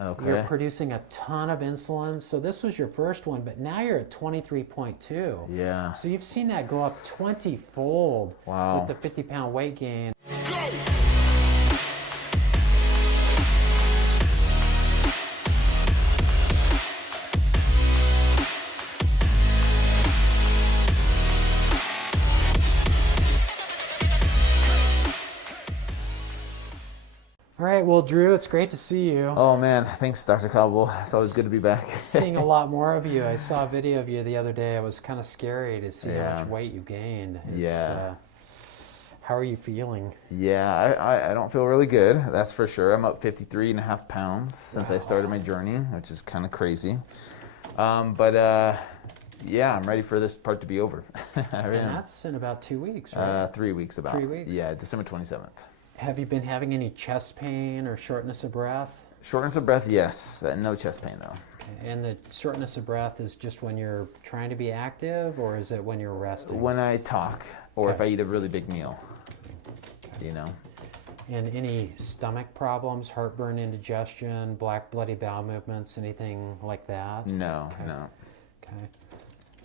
Okay. You're producing a ton of insulin. So this was your first one, but now you're at 23.2. Yeah. So you've seen that go up 20-fold Wow. with the 50-pound weight gain. All right, well, Drew, it's great to see you. Oh man, thanks, Dr. Cobble. It's always good to be back. Seeing a lot more of you. I saw a video of you the other day. It was kind of scary to see how Yeah. much weight you've gained. Yeah. How are you feeling? Yeah, I don't feel really good, that's for sure. I'm up 53.5 pounds since I Wow. started my journey, which is kind of crazy. Yeah, I'm ready for this part to be over. I really And am. that's in about 2 weeks, right? 3 weeks about. 3 weeks? Yeah, December 27th. Have you been having any chest pain or shortness of breath? Shortness of breath, yes. No chest pain though. Okay. And the shortness of breath is just when you're trying to be active, or is it when you're resting? When I talk, or if Okay. I eat a really big meal, you know. And any stomach problems, heartburn, indigestion, black bloody bowel movements, anything like that? No, Okay. no. Okay.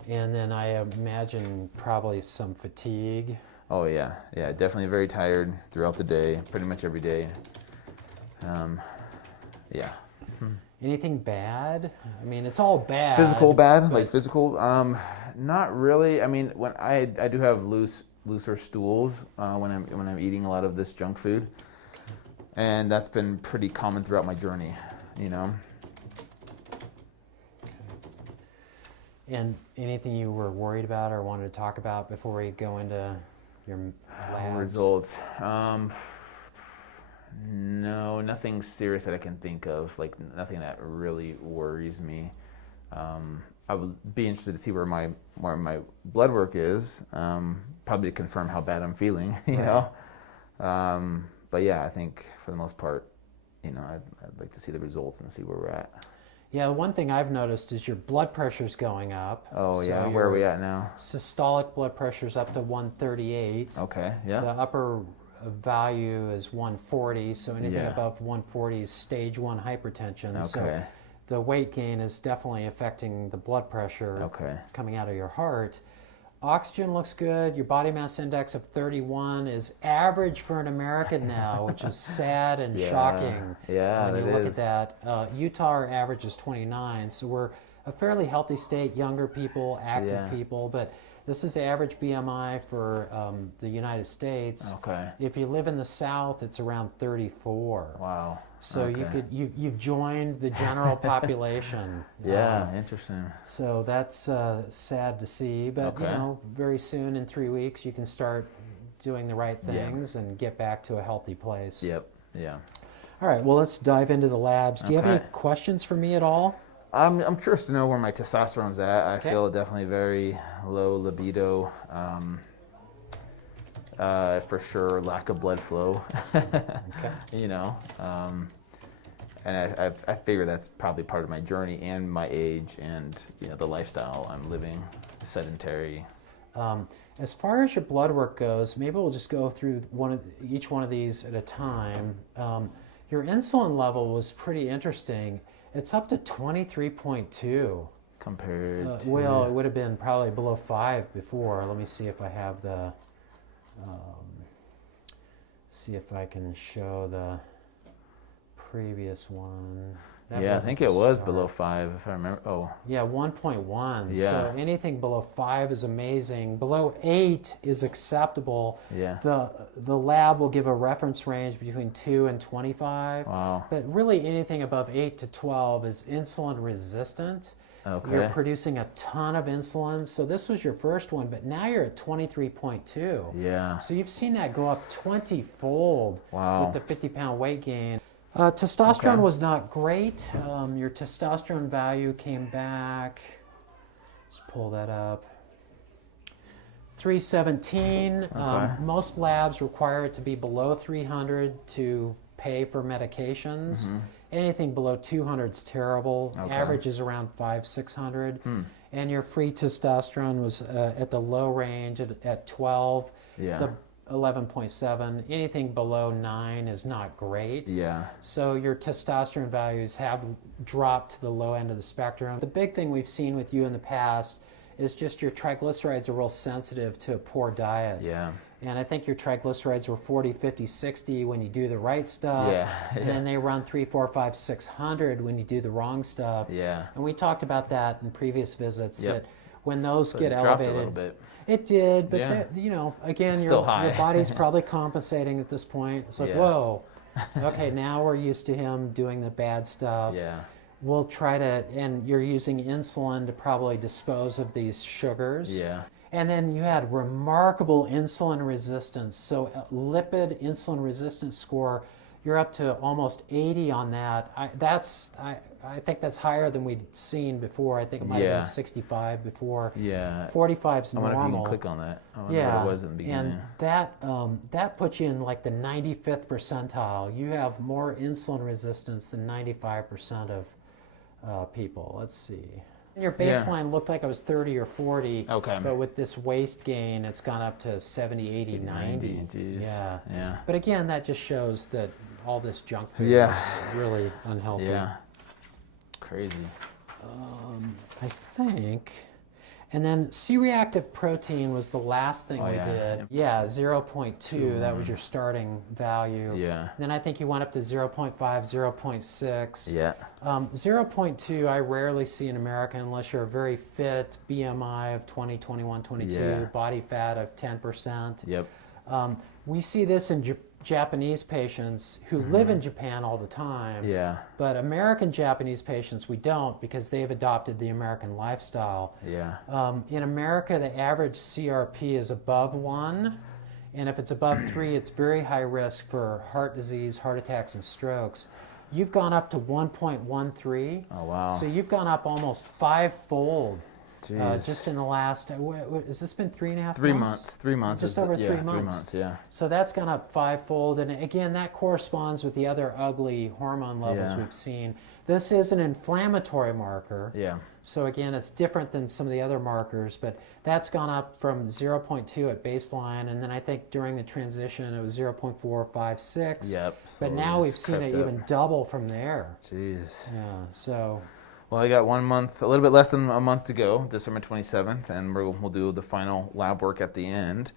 And then I imagine probably some fatigue. Oh yeah, definitely very tired throughout the day, pretty much every day. Yeah. Anything bad? I mean, it's all bad. Physical bad, but- like physical. Not really. I mean, when I do have looser stools when I'm eating a lot of this junk food, and that's been pretty common throughout my journey. You know. And anything you were worried about or wanted to talk about before we go into your labs? Results. No, nothing serious that I can think of. Like nothing that really worries me. I would be interested to see where my blood work is. Probably to confirm how bad I'm feeling. You know. But yeah, I think for the most part, you know, I'd like to see the results and see where we're at. Yeah, the one thing I've noticed is your blood pressure's going up. Oh So yeah, where are your we at now? Systolic blood pressure's up to 138. Okay, The yeah. upper value is 140, so anything Yeah. above 140 is stage 1 hypertension. So Okay. the weight gain is definitely affecting the blood pressure Okay. coming out of your heart. Oxygen looks good. Your body mass index of 31 is average for an American now, which is sad and Yeah. shocking Yeah, when you that look is. at that. Utah, our average is 29, so we're a fairly healthy state, younger people, active Yeah. people, but this is the average BMI for the United States. Okay. If you live in the South, it's around 34. Wow. So Okay. you've joined the general population. Yeah, interesting. So that's sad to see, but Okay. you know, very soon in 3 weeks you can start doing the right Yeah. things and get back to a healthy place. Yep. Yeah. All right, well, let's dive into the labs. Do you have any Okay. questions for me at all? I'm curious to know where my testosterone's at. I Okay. feel definitely very low libido. For sure, lack of blood flow. Okay. You know, and I figure that's probably part of my journey and my age and you know the lifestyle I'm living, sedentary. As far as your blood work goes, maybe we'll just go through each one of these at a time. Your insulin level was pretty interesting. It's up to 23.2. Compared to Well, it would have been probably below 5 before. Let me see if I have see if I can show the previous one. That yeah, I wasn't think the it was start. below 5 if I remember. Oh, Yeah, 1.1. Yeah. So anything below 5 is amazing. Below 8 is acceptable. yeah. The lab will give a reference range between 2 and 25. Wow. But really anything above 8 to 12 is insulin resistant. Okay. You're producing a ton of insulin. So this was your first one, but now you're at 23.2. Yeah. So you've seen that go up 20-fold Wow. with the 50-pound weight gain. Testosterone Okay. was not great. Your testosterone value came back. Let's pull that up. 317. Okay. Most labs require it to be below 300 to pay for medications. Anything below 200 is terrible. Okay. Average is around 500-600. And your free testosterone was at the low range at 12. Yeah. The 11.7. Anything below 9 is not great. Yeah. So your testosterone values have dropped to the low end of the spectrum. The big thing we've seen with you in the past is just your triglycerides are real sensitive to a poor diet. Yeah. And I think your triglycerides were 40, 50, 60 when you do the right stuff. Yeah. And then they run 3, 4, 5, 600 when you do the wrong stuff. Yeah. And we talked about that in previous visits, Yep. that when those So get it dropped elevated, a little bit. it did, but Yeah. you know, again, It's your still high. body's probably compensating at this point. It's like, Yeah. whoa, okay, now we're used to him doing the bad stuff. Yeah. We'll try to, and you're using insulin to probably dispose of these sugars. Yeah. And then you had remarkable insulin resistance. So lipid insulin resistance score, you're up to almost 80 on that. I think that's higher than we'd seen before. I think it might have Yeah. been 65 before. Yeah. 45 is I wonder if you normal. can click on that. I wonder Yeah, what it was in the beginning. and that puts you in like the 95th percentile. You have more insulin resistance than 95% of people. Let's see. Your baseline looked like it was 30 or 40. Okay. But with this waist gain, it's gone up to 70, 80, 90. Geez. Yeah. Yeah. But again, that just shows that all this junk food Yeah. is really unhealthy. Yeah. Crazy. I think. And then C-reactive protein was the last thing we yeah. did. Yeah, 0.2, that was your starting value. Yeah. Then I think you went up to 0.5, 0.6. Yeah. 0.2 I rarely see in America unless you're very fit, BMI of 20, 21, 22, Yeah. body fat of 10%. Yep. We see this in Japanese patients who live in Japan all the time. Yeah. But American Japanese patients, we don't, because they've adopted the American lifestyle. Yeah. In America, the average CRP is above 1, and if it's above 3, it's very high risk for heart disease, heart attacks, and strokes. You've gone up to 1.13. Oh, wow. So you've gone up almost 5-fold. Jeez. Just in the last, has this been 3.5 months? 3 months. 3 months. Just is- over yeah, 3 months. 3 months, yeah. So that's gone up 5-fold, and again, that corresponds with the other ugly hormone levels Yeah. we've seen. This is an inflammatory marker. Yeah. So again, it's different than some of the other markers, but that's gone up from 0.2 at baseline, and then I think during the transition it was 0.456. Yep. But So now it's we've seen it crept up. even double from there. Jeez. Yeah. So Well, I got 1 month, a little bit less than a month to go, December 27th, and we'll do the final lab work at the end.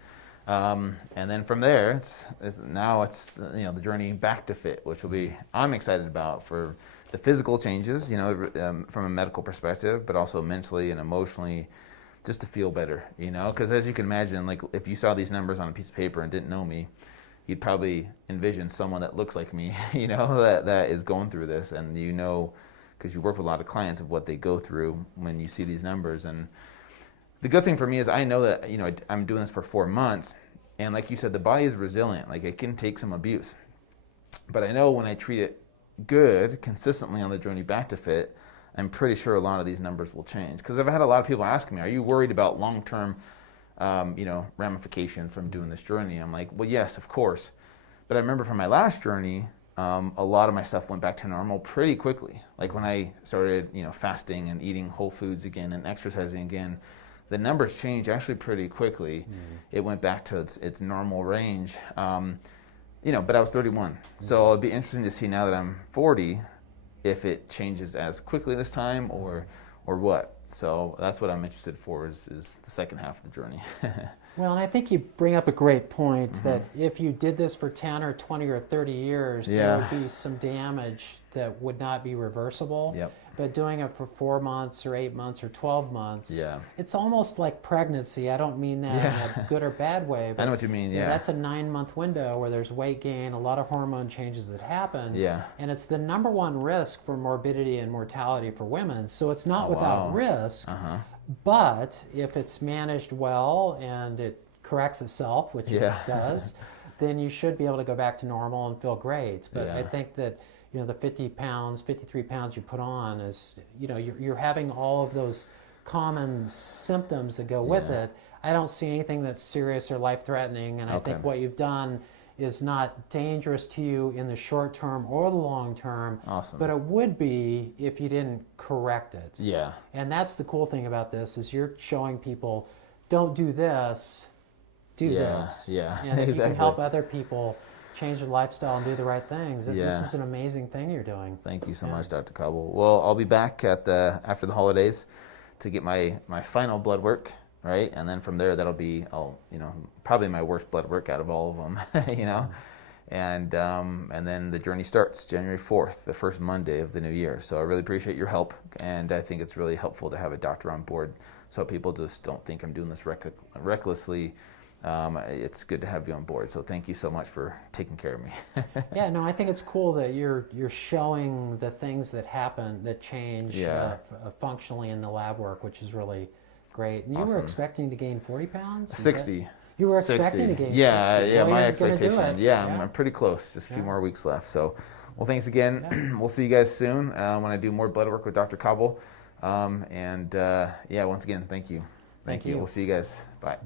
And then from there, it's the journey back to fit, which I'm excited about for the physical changes, from a medical perspective, but also mentally and emotionally, just to feel better, because as you can imagine, like if you saw these numbers on a piece of paper and didn't know me, you'd probably envision someone that looks like me, that is going through this, and because you work with a lot of clients of what they go through when you see these numbers. And the good thing for me is I know that, I'm doing this for 4 months, and like you said, the body is resilient. Like it can take some abuse, but I know when I treat it good, consistently on the journey back to fit, I'm pretty sure a lot of these numbers will change. Because I've had a lot of people ask me, are you worried about long-term, ramification from doing this journey? I'm like, well, yes, of course. But I remember from my last journey, a lot of my stuff went back to normal pretty quickly. Like when I started, fasting and eating whole foods again and exercising again, the numbers changed actually pretty quickly. Mm-hmm. It went back to its normal range. But I was 31. Mm-hmm. So it'd be interesting to see now that I'm 40, if it changes as quickly this time or what. So that's what I'm interested for is the second half of the journey. well, and I think you bring up a great point that if you did this for 10 or 20 or 30 years, there would be some damage that would not be reversible. Yep. But doing it for 4 months or 8 months or 12 months, Yeah. it's almost like pregnancy. I don't mean that in a good or bad way. But I know what you mean, yeah. That's a 9-month window where there's weight gain, a lot of hormone changes that happen. Yeah. And it's the number one risk for morbidity and mortality for women. So it's not without risk. Uh-huh. But if it's managed well and it corrects itself, which it does, then you should be able to go back to normal and feel great. But I think that the 50 pounds, 53 pounds you put on is, you're having all of those common symptoms that go with it. I don't see anything that's serious or life-threatening, and I think what you've done is not dangerous to you in the short term or the long term. Awesome. But it would be if you didn't correct it. Yeah. And that's the cool thing about this is you're showing people, don't do this, do Yeah, this. yeah, And if you exactly. can help other people change their lifestyle and do the right things, Yeah. this is an amazing thing you're doing. Thank you so Yeah. much, Dr. Cobble. Well, I'll be back after the holidays to get my final blood work, right? And then from there, that'll be, probably my worst blood work out of all of them, you know? And then the journey starts January 4th, the first Monday of the new year. So I really appreciate your help, and I think it's really helpful to have a doctor on board so people just don't think I'm doing this recklessly. It's good to have you on board. So thank you so much for taking care of me. Yeah, no, I think it's cool that you're showing the things that happen, that change functionally in the lab work, which is really great. And you were expecting to gain 40 pounds? 60. You were expecting to gain 60. Yeah, well, my you're expectation. gonna do it. Yeah, I'm pretty close. Just a few more weeks left. So, well, thanks again. Yeah. We'll see you guys soon when I do more blood work with Dr. Cobble. Once again, thank you. Thank you. We'll see you guys. Bye.